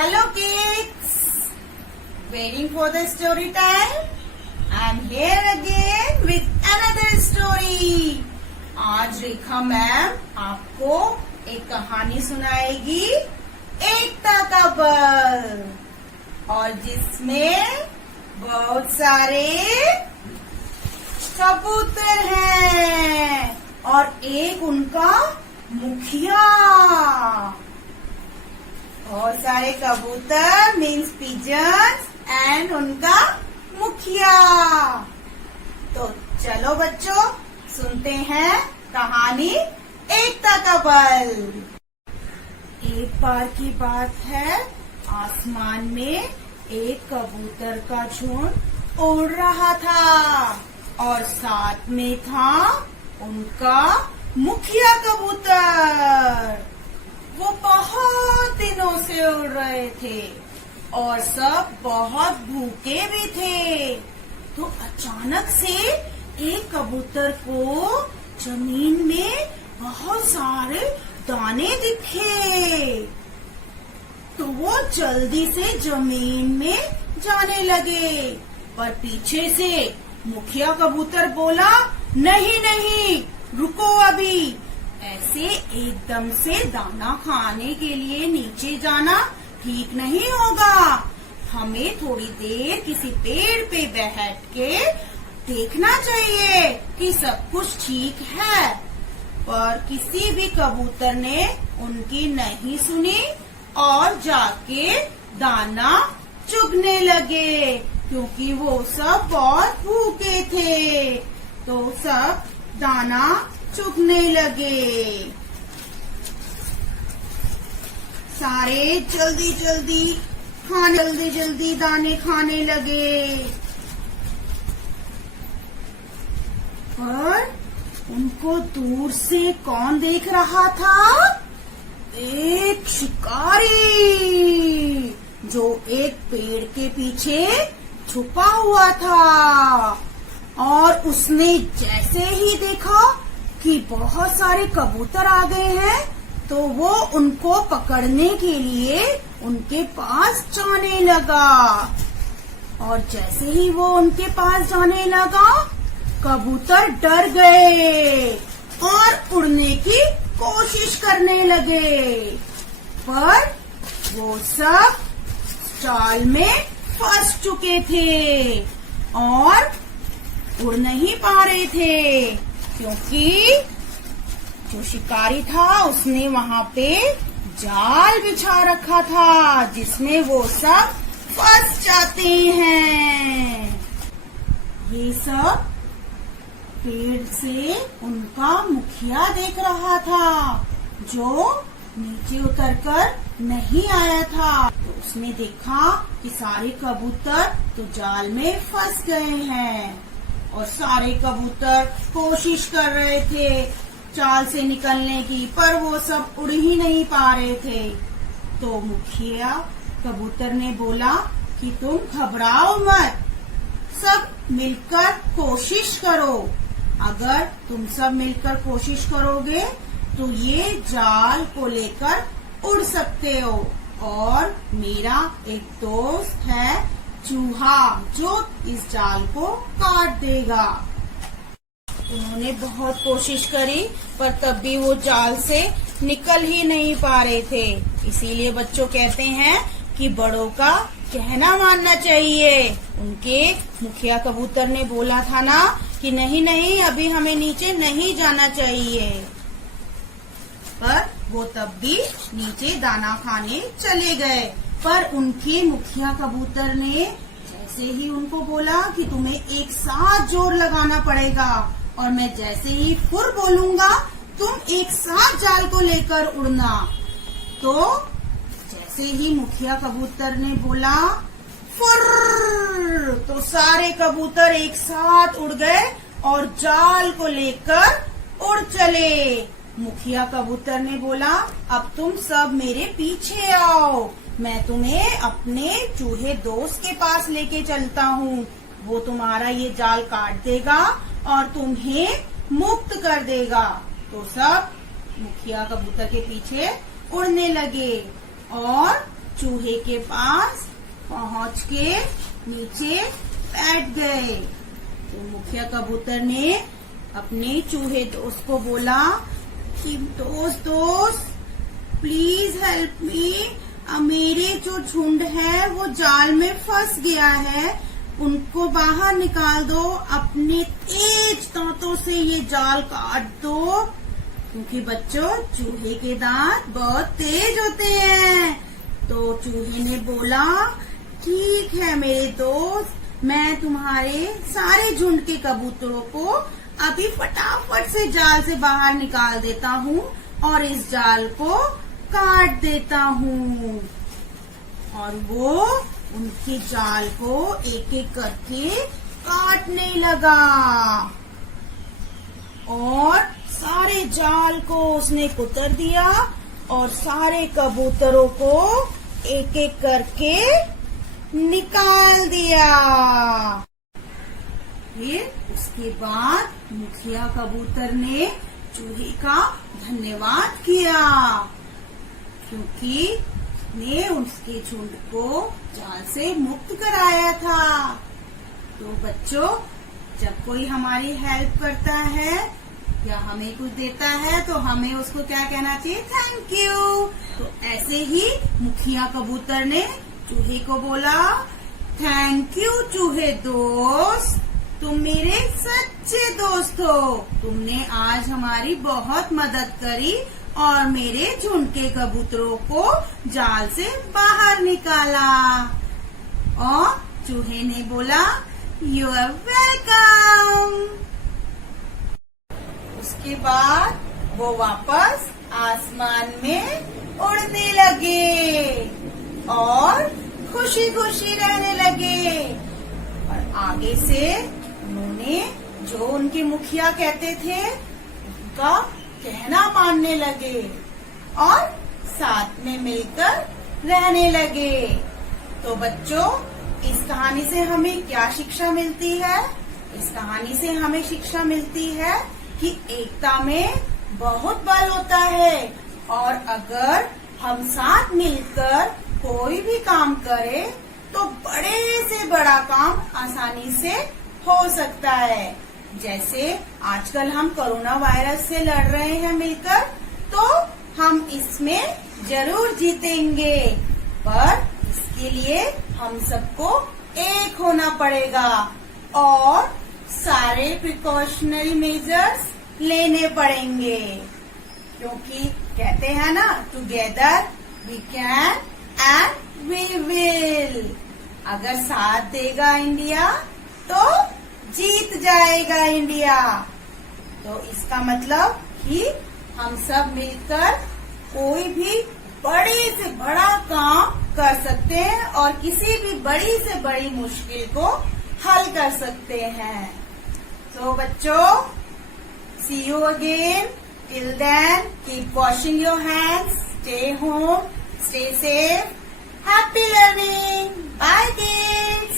Hello kids, waiting for the story time? I'm here again with another story. आज रेखा ma'am आपको एक कहानी सुनाएगी, एकता का बल, और जिसमें बहुत सारे कबूतर हैं और एक उनका मुखिया। बहुत सारे कबूतर मीन्स पिजन्स एंड उनका मुखिया। तो चलो बच्चों सुनते हैं कहानी एकता का बल। एक बार की बात है, आसमान में एक कबूतर का झुंड उड़ रहा था और साथ में था उनका मुखिया कबूतर। वो बहुत दिनों से उड़ रहे थे और सब बहुत भूखे भी थे। तो अचानक से एक कबूतर को जमीन में बहुत सारे दाने दिखे। तो वो जल्दी से जमीन में जाने लगे, पर पीछे से मुखिया कबूतर बोला, नहीं नहीं रुको, अभी ऐसे एकदम से दाना खाने के लिए नीचे जाना ठीक नहीं होगा। हमें थोड़ी देर किसी पेड़ पे बैठ के देखना चाहिए कि सब कुछ ठीक है। पर किसी भी कबूतर ने उनकी नहीं सुनी और जाके दाना चुगने लगे, क्योंकि वो सब बहुत भूखे थे। तो सब दाना चुगने लगे। सारे जल्दी जल्दी दाने खाने लगे। पर उनको दूर से कौन देख रहा था? एक शिकारी जो एक पेड़ के पीछे छुपा हुआ था। और उसने जैसे ही देखा कि बहुत सारे कबूतर आ गए हैं, तो वो उनको पकड़ने के लिए उनके पास जाने लगा। और जैसे ही वो उनके पास जाने लगा, कबूतर डर गए और उड़ने की कोशिश करने लगे। पर वो सब जाल में फंस चुके थे और उड़ नहीं पा रहे थे, क्योंकि जो शिकारी था उसने वहाँ पे जाल बिछा रखा था जिसमें वो सब फंस जाते हैं। ये सब पेड़ से उनका मुखिया देख रहा था, जो नीचे उतरकर नहीं आया था। तो उसने देखा कि सारे कबूतर तो जाल में फंस गए हैं और सारे कबूतर कोशिश कर रहे थे जाल से निकलने की, पर वो सब उड़ ही नहीं पा रहे थे। तो मुखिया कबूतर ने बोला कि तुम घबराओ मत, सब मिलकर कोशिश करो। अगर तुम सब मिलकर कोशिश करोगे तो ये जाल को लेकर उड़ सकते हो। और मेरा एक दोस्त है चूहा, जो इस जाल को काट देगा। उन्होंने बहुत कोशिश करी, पर तब भी वो जाल से निकल ही नहीं पा रहे थे। इसीलिए बच्चों कहते हैं कि बड़ों का कहना मानना चाहिए। उनके मुखिया कबूतर ने बोला था ना कि नहीं नहीं अभी हमें नीचे नहीं जाना चाहिए, पर वो तब भी नीचे दाना खाने चले गए। पर उनके मुखिया कबूतर ने जैसे ही उनको बोला कि तुम्हें एक साथ जोर लगाना पड़ेगा, और मैं जैसे ही फुर बोलूंगा तुम एक साथ जाल को लेकर उड़ना। तो जैसे ही मुखिया कबूतर ने बोला फुर, तो सारे कबूतर एक साथ उड़ गए और जाल को लेकर उड़ चले। मुखिया कबूतर ने बोला, अब तुम सब मेरे पीछे आओ, मैं तुम्हें अपने चूहे दोस्त के पास लेके चलता हूँ। वो तुम्हारा ये जाल काट देगा और तुम्हें मुक्त कर देगा। तो सब मुखिया कबूतर के पीछे उड़ने लगे और चूहे के पास पहुंच के नीचे बैठ गए। तो मुखिया कबूतर ने अपने चूहे दोस्त को बोला कि दोस्त प्लीज हेल्प मी, मेरे जो झुंड है वो जाल में फंस गया है, उनको बाहर निकाल दो, अपने तेज दांतों से ये जाल काट दो, क्योंकि बच्चों चूहे के दांत बहुत तेज होते हैं। तो चूहे ने बोला ठीक है मेरे दोस्त, मैं तुम्हारे सारे झुंड के कबूतरों को अभी फटाफट से जाल से बाहर निकाल देता हूँ और इस जाल को काट देता हूँ। और वो उनके जाल को एक एक करके काटने लगा और सारे जाल को उसने कुतर दिया और सारे कबूतरों को एक एक करके निकाल दिया। फिर उसके बाद मुखिया कबूतर ने चूहे का धन्यवाद किया, क्योंकि ने उसके झुंड को जाल से मुक्त कराया था। तो बच्चों, जब कोई हमारी हेल्प करता है या हमें कुछ देता है तो हमें उसको क्या कहना चाहिए? Thank you. तो ऐसे ही मुखिया कबूतर ने चूहे को बोला थैंक यू चूहे दोस्त, तुम मेरे सच्चे दोस्त हो, तुमने आज हमारी बहुत मदद करी और मेरे झुंड के कबूतरों को जाल से बाहर निकाला। और चूहे ने बोला यू आर वेलकम। उसके बाद वो वापस आसमान में उड़ने लगे और खुशी खुशी रहने लगे। और आगे से उन्होंने जो उनके मुखिया कहते थे उनका कहना मानने लगे और साथ में मिलकर रहने लगे। तो बच्चों, इस कहानी से हमें क्या शिक्षा मिलती है? इस कहानी से हमें शिक्षा मिलती है कि एकता में बहुत बल होता है और अगर हम साथ मिलकर कोई भी काम करें तो बड़े से बड़ा काम आसानी से हो सकता है। जैसे आजकल हम कोरोना वायरस से लड़ रहे हैं मिलकर, तो हम इसमें जरूर जीतेंगे, पर इसके लिए हम सबको एक होना पड़ेगा और सारे प्रिकॉशनरी मेजर्स लेने पड़ेंगे, क्योंकि कहते हैं ना together we can and we will. अगर साथ देगा इंडिया तो जीत जाएगा इंडिया। तो इसका मतलब कि हम सब मिलकर कोई भी बड़े से बड़ा काम कर सकते हैं और किसी भी बड़ी से बड़ी मुश्किल को हल कर सकते हैं। तो बच्चों, see you again. Till then, keep washing your hands, stay home, stay safe, happy learning. Bye kids.